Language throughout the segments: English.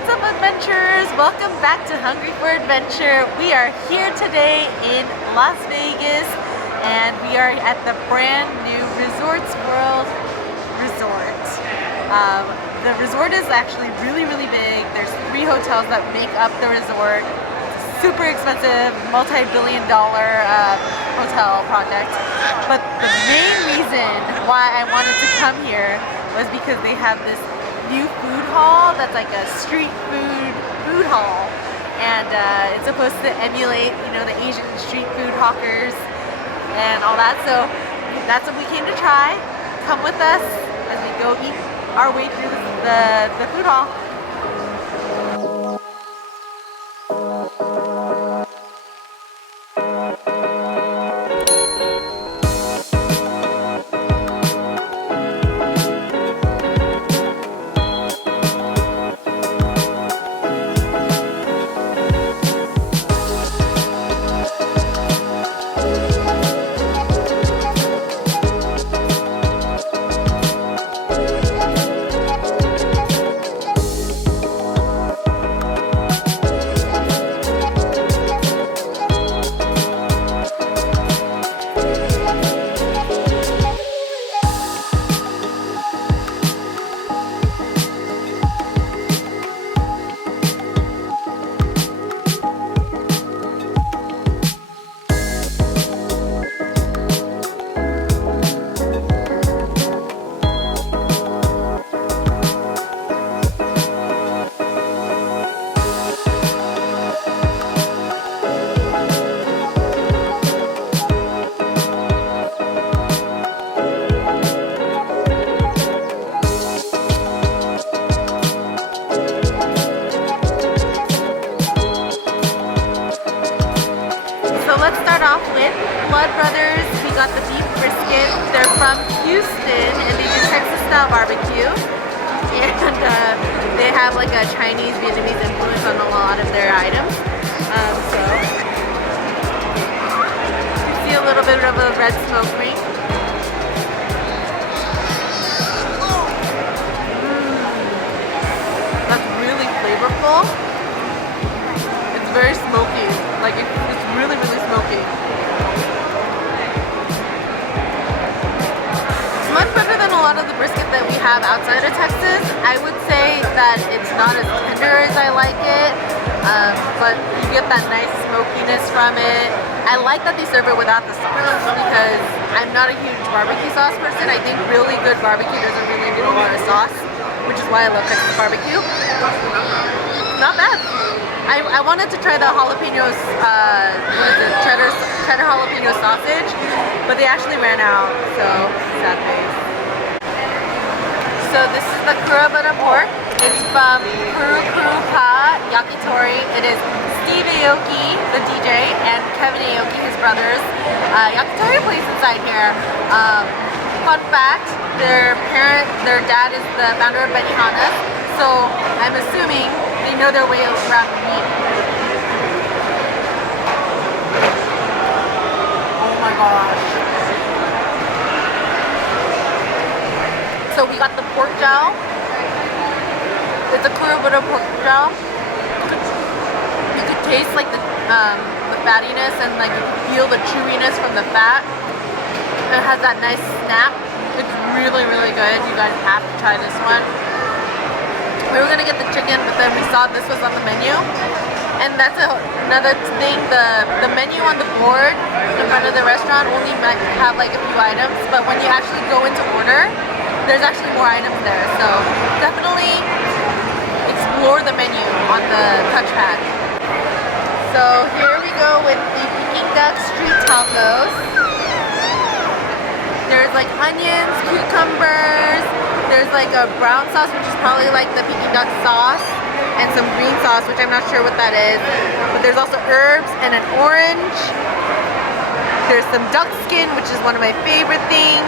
What's up, adventurers? Welcome back to Hungry for Adventure. We are here today in Las Vegas and we are at the brand new Resorts World Resort. The resort is actually really big. There's 3 hotels that make up the resort. It's a super expensive, multi-billion-dollar hotel project. But the main reason why I wanted to come here was because they have this new food hall that's like a street food hall, and it's supposed to emulate, you know, the Asian street food hawkers and all that. So that's what we came to try. Come with us as we go eat our way through the food hall. Let's start off with Blood Brothers. We got the beef brisket. They're from Houston and they do Texas style barbecue. And they have like a Chinese, Vietnamese influence on a lot of their items. So you see a little bit of a red smoke ring. That's really flavorful. It's very smoky. Like it's really smoky. It's much better than a lot of the brisket that we have outside of Texas. I would say that it's not as tender as I like it, but you get that nice smokiness from it. I like that they serve it without the sauce because I'm not a huge barbecue sauce person. I think really good barbecue doesn't really need a lot of sauce, which is why I love Texas barbecue. Not bad. I wanted to try the jalapenos, what is it, cheddar jalapeno sausage, but they actually ran out, so sad face. So this is the kura butter pork. It's from Kuru Yakitori. It is Steve Aoki, the DJ, and Kevin Aoki, his brothers. Yakitori plays inside here. Fun fact, their dad is the founder of Benihana, so I'm assuming they know their way around meat. Oh my gosh. So we got the pork jowl. It's a kura butter pork jowl. You could taste like the fattiness and like feel the chewiness from the fat. It has that nice snap. It's really good. You guys have to try this one. We were gonna get the chicken, but then we saw this was on the menu, and that's another thing. The menu on the board in front of the restaurant only might have like a few items, but when you actually go into order, there's actually more items there. So definitely explore the menu on the touchpad. So here we go with the Peking duck street tacos. There's like onions, cucumbers. There's like a brown sauce, which is probably like the Peking duck sauce, and some green sauce, which I'm not sure what that is. But there's also herbs and an orange. There's some duck skin, which is one of my favorite things,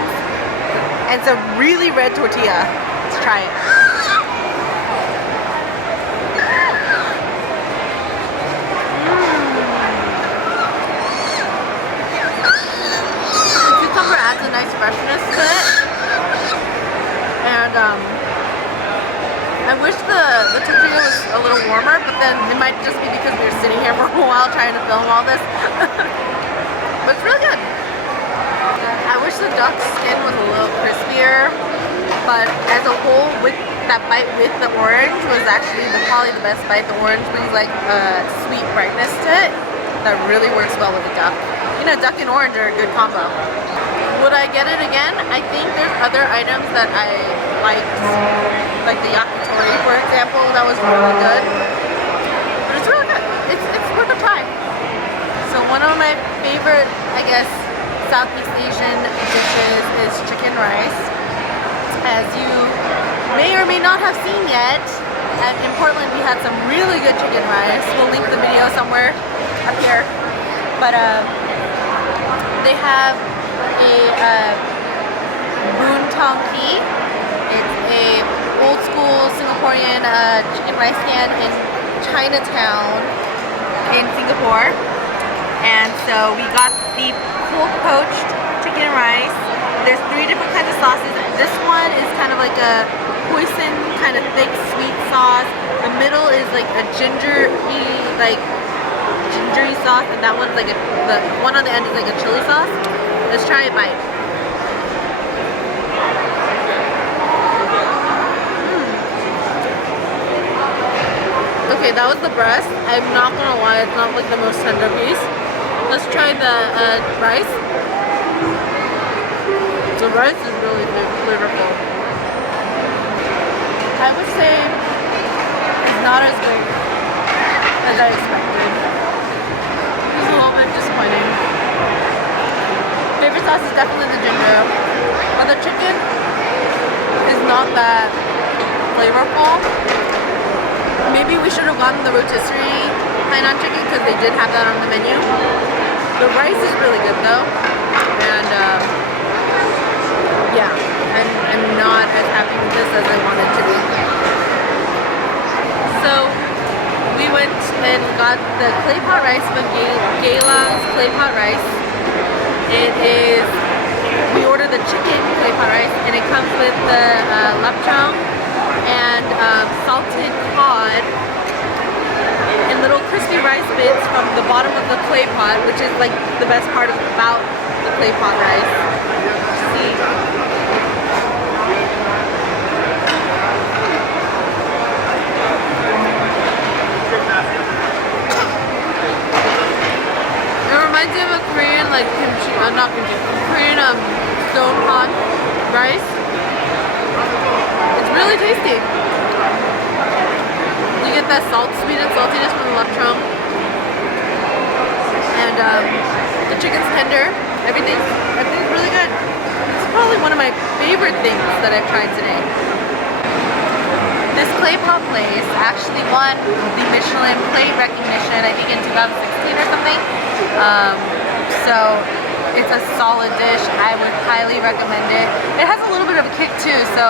and some really red tortilla. Let's try it. The cucumber adds a nice freshness to it. And I wish the the tortilla was a little warmer, but then it might just be because we were sitting here for a while trying to film all this. But it's really good. I wish the duck skin was a little crispier, but as a whole, with that bite with the orange was actually probably the best bite. The orange brings like a sweet brightness to it that really works well with the duck. You know, duck and orange are a good combo. Would I get it again? I think there's other items that I liked, like the yakitori, for example, that was really good. But it's really good. It's worth a try. So one of my favorite, I guess, Southeast Asian dishes is chicken rice. As you may or may not have seen yet, in Portland we had some really good chicken rice. We'll link the video somewhere up here. But they have a boon tong ki. It's a old school Singaporean chicken rice stand in Chinatown in Singapore. And so we got the cold poached chicken rice. There's 3 different kinds of sauces. This one is kind of like a hoisin, kind of thick, sweet sauce. The middle is like a gingery sauce, and that one's like the one on the end is like a chili sauce. Let's try a bite. Okay, that was the breast. I'm not gonna lie, it's not like the most tender piece. Let's try the rice. The rice is really flavorful. I would say it's not as good as I expected. It's a little bit disappointing. Favorite sauce is definitely the ginger. But the chicken is not that flavorful. Maybe we should have gotten the rotisserie Hainan chicken because they did have that on the menu. The rice is really good though. And yeah, I'm not as happy with this as I wanted to be. So we went and got the clay pot rice from Gaylang's clay pot rice. We ordered the chicken clay pot rice, and it comes with the lapchang and salted cod and little crispy rice bits from the bottom of the clay pot, which is like the best part about the clay pot rice. See. It reminds me of a Korean, like kimchi, not kimchi, Korean stone pot rice. It's really tasty. You get that sweet and saltiness from the lapchang, and the chicken's tender. Everything's really good. It's probably one of my favorite things that I've tried today. This clay pot place actually won the Michelin plate recognition, I think in 2016 or something. So it's a solid dish. I would highly recommend it. It has a little bit of a kick too, so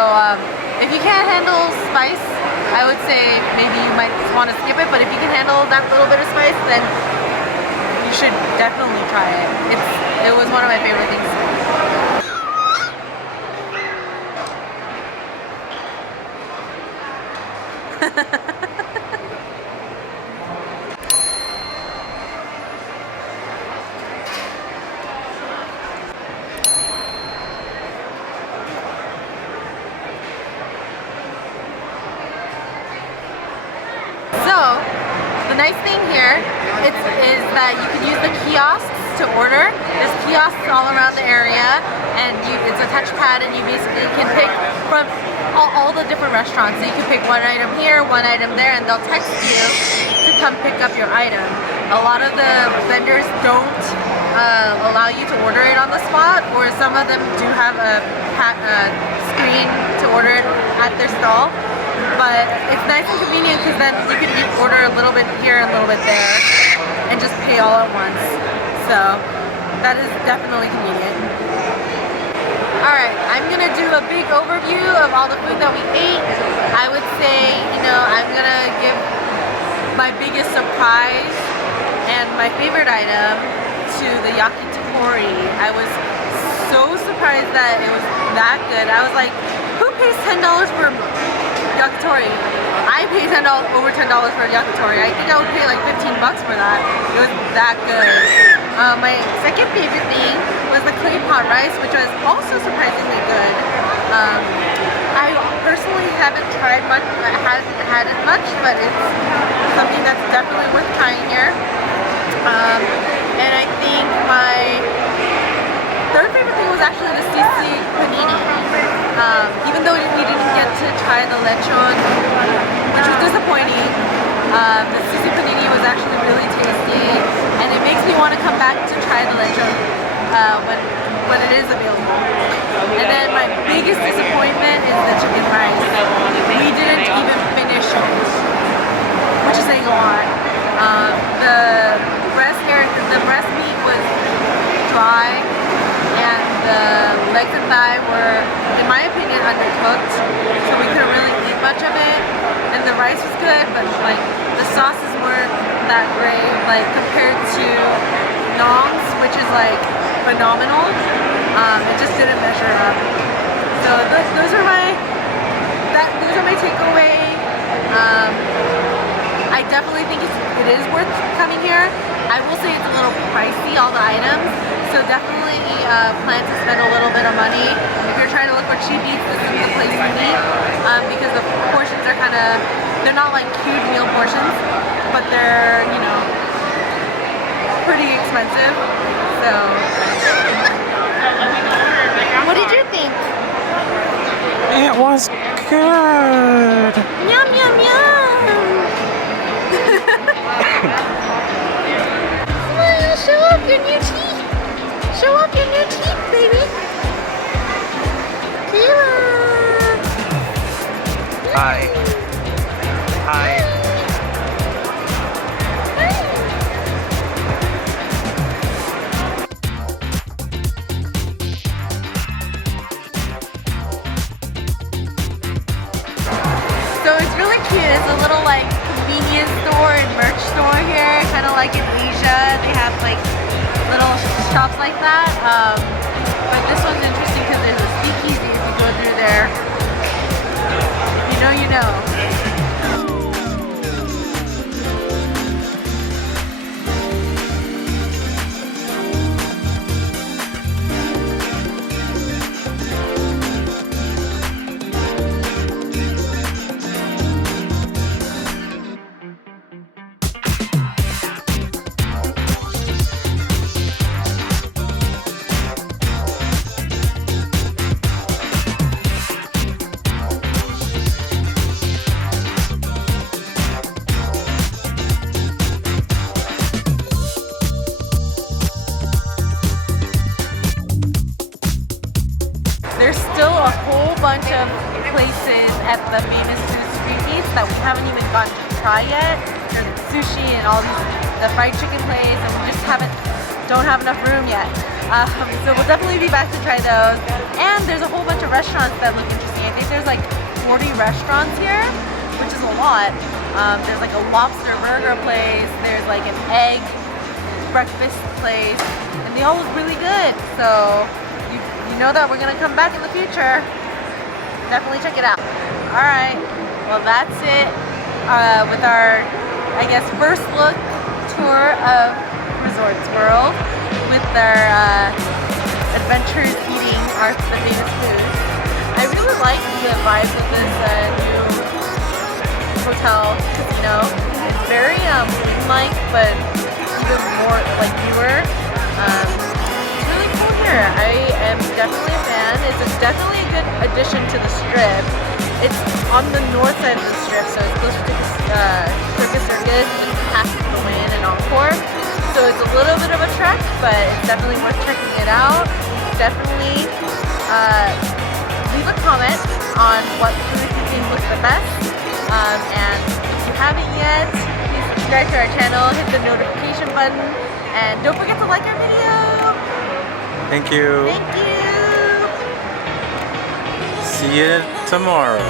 if you can't handle spice, I would say maybe you might want to skip it, but if you can handle that little bit of spice, then you should definitely try it. It was one of my favorite things. The nice thing here is that you can use the kiosks to order. There's kiosks all around the area, and it's a touchpad, and you basically can pick from all the different restaurants. So you can pick one item here, one item there, and they'll text you to come pick up your item. A lot of the vendors don't allow you to order it on the spot, or some of them do have a screen to order it at their stall. But it's nice and convenient because then you can order a little bit here and a little bit there and just pay all at once. So that is definitely convenient. Alright, I'm going to do a big overview of all the food that we ate. I would say, I'm going to give my biggest surprise and my favorite item to the yakitori. I was so surprised that it was that good. I was like, who pays $10 for yakitori? I paid over $10 for yakitori. I think I would pay like 15 bucks for that. It was that good. My second favorite thing was the clay pot rice, which was also surprisingly good. I personally haven't tried much, hasn't had it much, but it's something that's definitely worth trying here. And I think my third favorite thing was actually the sisig panini. Even though we didn't get to try the lechon, which was disappointing, the sisig panini was actually really tasty, and it makes me want to come back to try the lechon when it is available. And then my biggest disappointment is the chicken rice. We didn't even finish it, which is saying a lot. The breast meat was dry, and the legs and thigh were, in my opinion, undercooked, so we couldn't really eat much of it. And the rice was good, but like the sauces weren't that great, like compared to Nong's, which is like phenomenal. It just didn't measure up. So those are my takeaway. I definitely think it is worth coming here. I will say it's a little pricey, all the items, so definitely plan to spend a little bit of money. If you're trying to look for cheap eats, this is the place to be, because the portions are they're not like huge meal portions, but they're, you know, pretty expensive. So, what did you think? It was good. Yum, yum, yum. Smile, show off your new teeth. Show off your new teeth, baby. Kayla. Hi. Hi. So it's really cute. It's a little like convenience store and merch store here, kind of like in Asia. They have like little shops like that. But this one's interesting because there's a speakeasy if you go through there. You know, you know. There's still a whole bunch of places at the famous street feast that we haven't even gotten to try yet. There's sushi and all these, the fried chicken place, and we just don't have enough room yet. So we'll definitely be back to try those. And there's a whole bunch of restaurants that look interesting. I think there's like 40 restaurants here, which is a lot. There's like a lobster burger place, there's like an egg breakfast place, and they all look really good. So you know that we're gonna come back in the future. Definitely check it out. Alright, well that's it with our, I guess, first look tour of Resorts World with our adventures eating the famous foods. I really like the vibes of this new hotel casino. It's very dream-like, but even more like newer. It's really cool here. I am definitely a fan. It's definitely a good addition to the strip. It's on the north side of the strip, so it's closer to Circus Circus and past the Wynn and Encore. So it's a little bit of a trek, but it's definitely worth checking it out. Definitely leave a comment on what food you think looks the best. And if you haven't yet, please subscribe to our channel, hit the notification button, and don't forget to like our video. Thank you. Thank you. See you tomorrow.